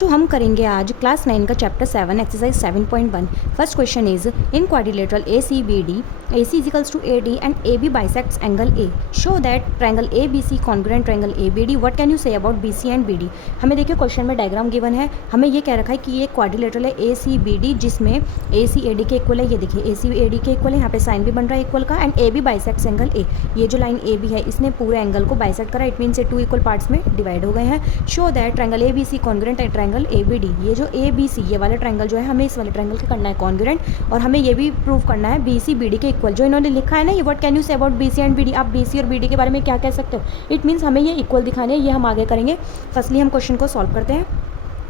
तो हम करेंगे आज क्लास 9 का chapter 7 exercise 7.1। First question is in quadrilateral A C B D A C इजिकल्स to A D and A B bisects angle A, show that triangle A B C congruent triangle A B D, what can you say about B C and B D. हमें देखिए question में diagram given है, हमें ये कह रखा है कि ये क्वाड्रिलेटरल है ए सी बी डी जिसमें ए सी ए डी के इक्वल है। ये देखिए ए सी ए डी के इक्वल है, यहाँ पे साइन भी बन रहा है इक्वल का, and A B bisects angle A. ये जो लाइन ए बी है इसने पूरे एंगल को बाइसेक्ट करा, इट मीन्स ये 2 इक्वल पार्ट्स में डिवाइड हो गए हैं। Show that triangle A B C congruent है ट्रायंगल ए बी डी। ये जो ए बी सी ये वाला ट्रायंगल जो है हमें इस वाले ट्रायंगल के करना है कॉन्ग्रुएंट, और हमें ये भी प्रूव करना है बी सी बी डी के इक्वल। जो इन्होंने लिखा है ना ये what can you say about B C and B D, आप बी सी और बी डी के बारे में क्या कह सकते हो? इट मीन्स हमें ये इक्वल दिखाने हैं, ये हम आगे करेंगे। फर्स्टली हम क्वेश्चन को सॉल्व करते हैं।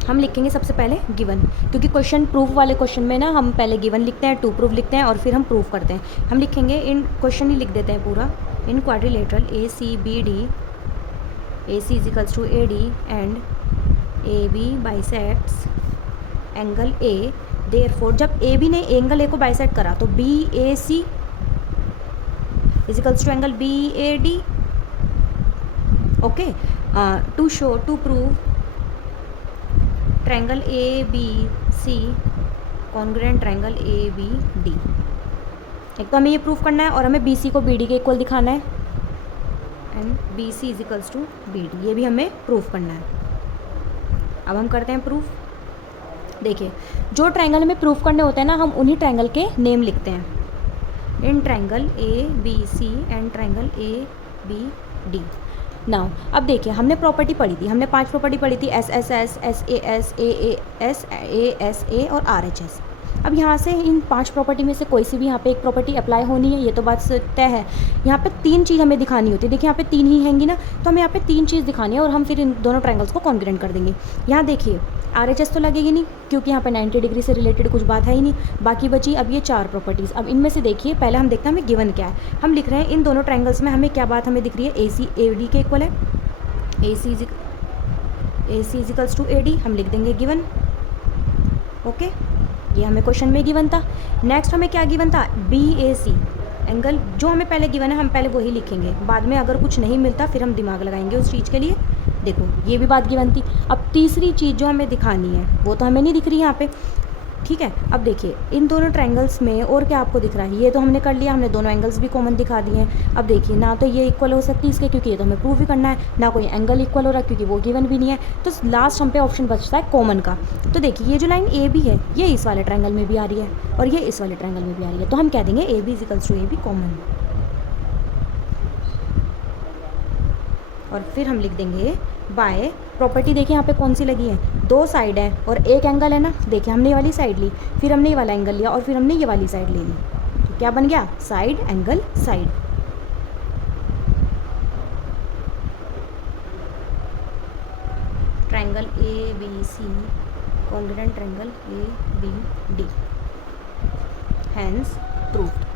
हम लिखेंगे सबसे पहले गिवन, क्योंकि क्वेश्चन प्रूफ वाले क्वेश्चन में ना हम पहले गिवन लिखते हैं, टू प्रूफ लिखते हैं और फिर हम प्रूफ करते हैं। हम लिखेंगे इन क्वेश्चन ही लिख देते हैं पूरा, in quadrilateral A C B D A C इजिकल्स to A D and A B bisects angle A, therefore जब ए बी ने एंगल ए को बाइसेक्ट करा तो B A C इजिकल्स to angle B A D. Okay, to show to prove triangle A B C congruent triangle A B D. एक तो हमें ये proof करना है और हमें बी सी को बी डी के इक्वल दिखाना है, and B C इजिकल्स to B D, ये भी हमें प्रूफ करना है। अब हम करते हैं प्रूफ। देखिए जो ट्रायंगल हमें प्रूफ करने होते हैं ना, हम उन्हीं ट्रायंगल के नेम लिखते हैं। In triangle A B C and triangle A B D. Now अब देखिए हमने प्रॉपर्टी पढ़ी थी, हमने 5 प्रॉपर्टी पढ़ी थी, S S S, S A S, A S A और आर एच एस। अब यहाँ से इन 5 प्रॉपर्टी में से कोई सी भी यहाँ पे एक प्रॉपर्टी अप्लाई होनी है, ये तो बात तय है। यहाँ पे 3 चीज़ हमें दिखानी होती है, देखिए यहाँ पे 3 ही हैंगी ना, तो हमें यहाँ पे 3 चीज़ दिखानी है और हम फिर इन दोनों ट्रायंगल्स को कॉन्ग्रुएंट कर देंगे। यहाँ देखिए आर एच एस तो लगेगी नहीं, क्योंकि यहाँ पे 90 डिग्री से रिलेटेड कुछ बात है ही नहीं। बाकी बची अब ये 4 प्रॉपर्टीज़। अब इनमें से देखिए पहले हम देखते हैं हमें गिवन क्या है। हम लिख रहे हैं इन दोनों ट्रायंगल्स में हमें क्या बात हमें दिख रही है, ए सी ए डी के इक्वल है, ए सी इजिकल्स टू ए डी, हम लिख देंगे गिवन। ओके, ये हमें क्वेश्चन में गिवन था। नेक्स्ट हमें क्या गिवन था, बी ए सी एंगल, जो हमें पहले गिवन है हम पहले वही लिखेंगे, बाद में अगर कुछ नहीं मिलता फिर हम दिमाग लगाएंगे उस चीज़ के लिए। देखो ये भी बात गिवन थी। अब तीसरी चीज़ जो हमें दिखानी है वो तो हमें नहीं दिख रही यहाँ पे, ठीक है। अब देखिए इन दोनों ट्रायंगल्स में और क्या आपको दिख रहा है, ये तो हमने कर लिया, हमने दोनों एंगल्स भी कॉमन दिखा दिए हैं। अब देखिए ना तो ये इक्वल हो सकती है इसके, क्योंकि ये तो हमें प्रूफ ही करना है, ना कोई एंगल इक्वल हो रहा है क्योंकि वो गिवन भी नहीं है। तो लास्ट हम पे ऑप्शन बचता है कॉमन का। तो देखिए ये जो लाइन ए बी है ये इस वाले ट्रायंगल में भी आ रही है और ये इस वाले ट्रायंगल में भी आ रही है, तो हम कह देंगे A B इजिकल्स to A B common. और फिर हम लिख देंगे बाय प्रॉपर्टी, देखिए यहाँ पे कौन सी लगी है, 2 साइड है और एक एंगल है ना। देखिए हमने ये वाली साइड ली, फिर हमने ये वाला एंगल लिया और फिर हमने ये वाली साइड ले ली, तो क्या बन गया, side angle side. Triangle A B C congruent triangle A B D, hence proved.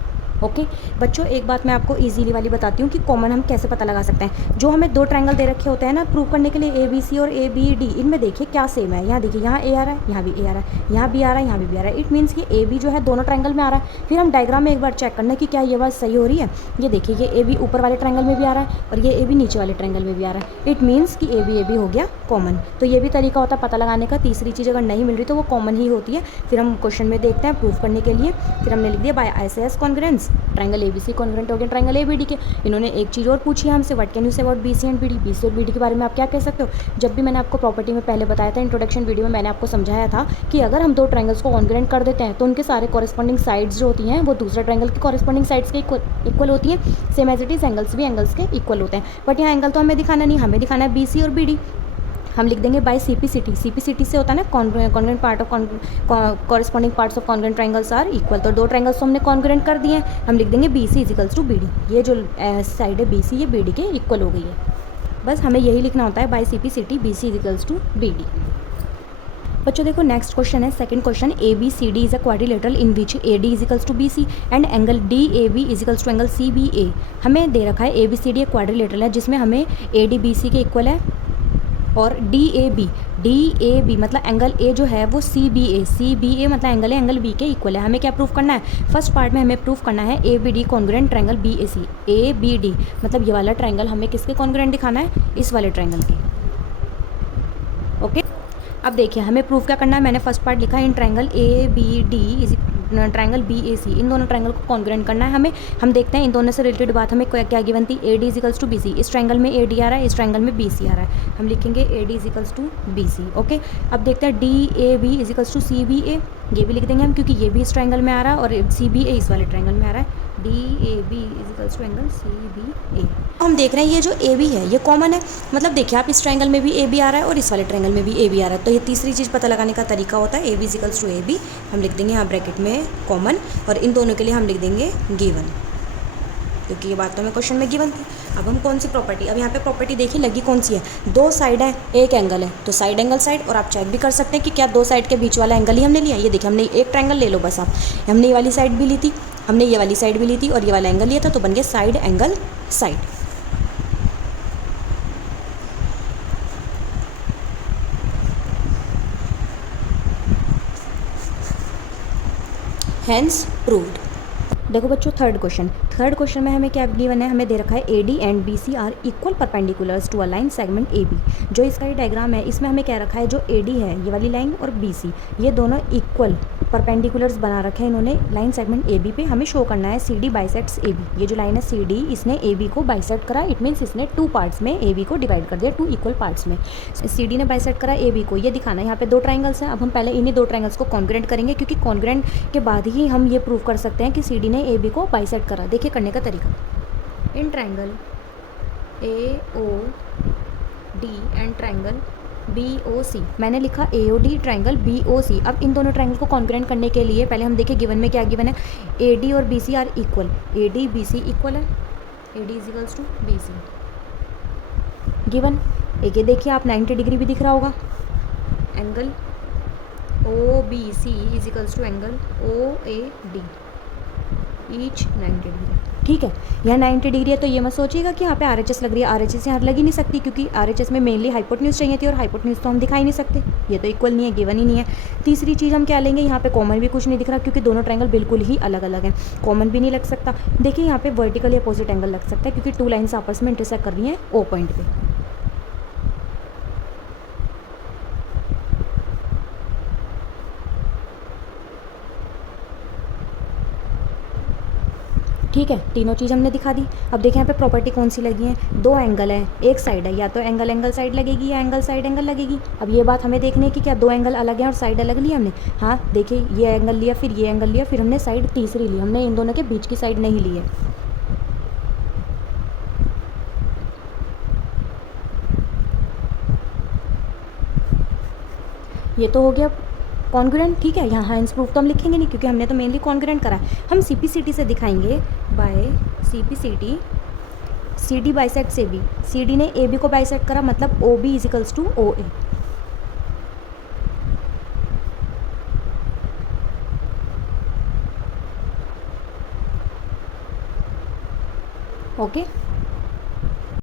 Okay बच्चों, एक बात मैं आपको इजीली वाली बताती हूँ कि कॉमन हम कैसे पता लगा सकते हैं। जो हमें 2 ट्रायंगल दे रखे होते हैं ना प्रूव करने के लिए, ए बी सी और ए बी डी, इनमें देखिए क्या सेम है। यहाँ देखिए यहाँ ए आ रहा है, यहाँ भी ए आ रहा है, यहाँ भी आ रहा है, यहाँ भी आ रहा है। इट मीन्स कि ए बी जो है दोनों ट्रायंगल में आ रहा है। फिर हम डायग्राम में एक बार चेक करना कि क्या ये बात सही हो रही है। ये देखिए ये ए बी ऊपर वाले ट्रायंगल में भी आ रहा है और ये ए बी नीचे वाले ट्रायंगल में भी आ रहा है। इट मीन्स कि ए बी हो गया कॉमन। तो ये भी तरीका होता है पता लगाने का। तीसरी चीज़ अगर नहीं मिल रही तो वो कॉमन ही होती है। फिर हम क्वेश्चन में देखते हैं प्रूफ करने के लिए, फिर हमने लिख दिया by S S congruence triangle A B C congruent हो गया ट्रायंगल ए बी डी के। इन्होंने एक चीज़ और पूछी है हमसे, what can you say about B C and B D, B C और बी डी के बारे में आप क्या कह सकते हो। जब भी मैंने आपको प्रॉपर्टी में पहले बताया था, इंट्रोडक्शन वीडियो में मैंने आपको समझाया था कि अगर हम 2 ट्रायंगल्स को कॉन्ग्रुएंट कर देते हैं तो उनके सारे कॉरेस्पॉन्डिंग साइड्स जो होती हैं वो दूसरे ट्रायंगल की कॉरेस्पॉन्डिंग साइड्स के इक्वल होती हैं। Same as it is angles भी एंगल्स के इक्वल होते हैं, बट यहाँ एंगल तो हमें दिखाना नहीं, हमें दिखाना है बी सी और बी डी। हम लिख देंगे by C P C T, C P C T से होता है ना congruent part of corresponding parts of congruent triangles are equal. तो 2 ट्रायंगल्स तो हमने कॉन्ग्रुएंट कर दिए हैं। हम लिख देंगे B C इजिकल्स to B D, ये जो साइड है बी सी ये बी डी के इक्वल हो गई है। बस हमें यही लिखना होता है by C P C T B C इजिकल्स to B D. बच्चों देखो नेक्स्ट क्वेश्चन है, second question, A B C D is a quadrilateral in which A D इजिकल्स to B C and angle D A B इजिकल्स to angle C B A. हमें दे रखा है A B C D एक quadrilateral है जिसमें हमें ए D B सी के equal है और डी ए बी मतलब एंगल ए जो है वो सी बी ए मतलब एंगल है एंगल बी के इक्वल है। हमें क्या प्रूफ करना है, फर्स्ट पार्ट में हमें प्रूफ करना है A B D congruent triangle B A C. A B D मतलब ये वाला ट्रायंगल हमें किसके कॉन्ग्रुएंट दिखाना है, इस वाले ट्रायंगल के। ओके अब देखिए हमें प्रूफ क्या करना है, मैंने फर्स्ट पार्ट लिखा है in triangle A B D is triangle B A C, इन दोनों ट्रायंगल को कॉन्ग्रुएंट करना है हमें। हम देखते हैं इन दोनों से रिलेटेड बात हमें क्या गिवन थी, A D इजिकल्स to B C. इस ट्रायंगल में ए डी आ रहा है, इस ट्रायंगल में बी सी आ रहा है, हम लिखेंगे A D इजिकल्स to B C. Okay, अब देखते हैं D A B इजिकल्स to C B A, ये भी लिख देंगे हम क्योंकि ये भी इस ट्रायंगल में आ रहा है और सी बी ए इस वाले ट्रायंगल में आ रहा है। D A B इजिकल्स to angle C B A. हम देख रहे हैं ये जो ए बी है ये कॉमन है, मतलब देखिए आप इस ट्रायंगल में भी ए बी आ रहा है और इस वाले ट्रायंगल में भी ए बी आ रहा है, तो ये तीसरी चीज़ पता लगाने का तरीका होता है, A B इजिकल्स to A B हम लिख देंगे यहाँ ब्रैकेट में कॉमन, और इन दोनों के लिए हम लिख देंगे गिवन, क्योंकि ये बात तो हमें क्वेश्चन में गिवन थी। अब हम कौन सी प्रॉपर्टी, अब यहाँ पे प्रॉपर्टी देखिए लगी कौन सी है, दो साइड है एक एंगल है, तो साइड एंगल साइड, और आप चेक भी कर सकते हैं कि क्या दो साइड के बीच वाला एंगल ही हमने लिया। ये देखिए हमने एक ट्रायंगल ले लो बस आप, हमने ये वाली साइड भी ली थी, हमने ये वाली साइड भी ली थी और ये वाला एंगल लिया था, तो बन गया side angle side. Hence proved. देखो बच्चों थर्ड क्वेश्चन में हमें क्या गिवन है, हमें दे रखा है A D and B C are equal perpendiculars to a line segment A B. जो इसका ये डायग्राम है इसमें हमें क्या रखा है, जो ए डी है ये वाली लाइन और बी सी ये दोनों इक्वल परपेंडिकुलर्स बना रखे हैं इन्होंने लाइन सेगमेंट ए बी पे। हमें शो करना है C D bisects A B. ये जो लाइन है सी डी इसने ए बी को बाइसेक्ट करा, इट मीन्स इसने टू पार्ट्स में ए बी को डिवाइड कर दिया, टू इक्वल पार्ट्स में सी डी ने बाइसेक्ट करा ए बी को, ये दिखाना है। यहाँ पे दो ट्राइंगल्स हैं, अब हम पहले इन्हीं दो ट्राइंगल्स को कॉन्ग्रुएंट करेंगे, क्योंकि कॉन्ग्रुएंट के बाद ही हम ये प्रूव कर सकते हैं कि सी डी ने ए बी को बाइसेक्ट करा। देखिए करने का तरीका, in triangle A O D and triangle B O C, मैंने लिखा A O D triangle B O C. अब इन दोनों ट्राइंगल को कॉन्ग्रुएंट करने के लिए पहले हम देखें गिवन में क्या गिवन है, ए डी और B C are equal, A D B C equal है, A D इजिकल्स to B C given. एक ये देखिए आप 90 डिग्री भी दिख रहा होगा, angle O B C इजिकल्स to angle O A D each 90 degree. ठीक है, यहाँ 90 डिग्री है तो ये मत सोचिएगा कि यहाँ पे आर एच एस लग रही है, आर एच एस यहाँ लग ही नहीं सकती, क्योंकि आर एच एस में मेनली हाइपोटेन्यूज चाहिए थी और हाइपोटेन्यूज तो हम दिखा ही नहीं सकते, ये तो इक्वल नहीं है, गिवन ही नहीं है। तीसरी चीज़ हम क्या लेंगे, यहाँ पे कॉमन भी कुछ नहीं दिख रहा क्योंकि दोनों ट्रायंगल बिल्कुल ही अलग अलग हैं, कॉमन भी नहीं लग सकता। देखिए यहाँ पे वर्टिकली अपोजिट एंगल लग सकता है क्योंकि टू लाइन्स आपस में इंटरसेक्ट कर रही हैं ओ पॉइंट पे। ठीक है, तीनों चीज़ हमने दिखा दी। अब देखिए यहाँ पे प्रॉपर्टी कौन सी लगी है, दो एंगल है एक साइड है, या तो एंगल एंगल साइड लगेगी या एंगल साइड एंगल लगेगी। अब ये बात हमें देखनी है कि क्या दो एंगल अलग हैं और साइड अलग ली हमने। हाँ देखिए ये एंगल लिया, फिर ये एंगल लिया, फिर हमने साइड तीसरी ली, हमने इन दोनों के बीच की साइड नहीं ली है। ये तो हो गया कॉन्ग्रुएंट। ठीक है, यहाँ हेंस प्रूफ तो हम लिखेंगे नहीं क्योंकि हमने तो मेनली कॉन्ग्रुएंट करा है। हम सीपीसीटी से दिखाएंगे, by CPCT C D bisects A B, C D ने ए बी को बाइसेक्ट करा, मतलब O B इजिकल्स to O A. Okay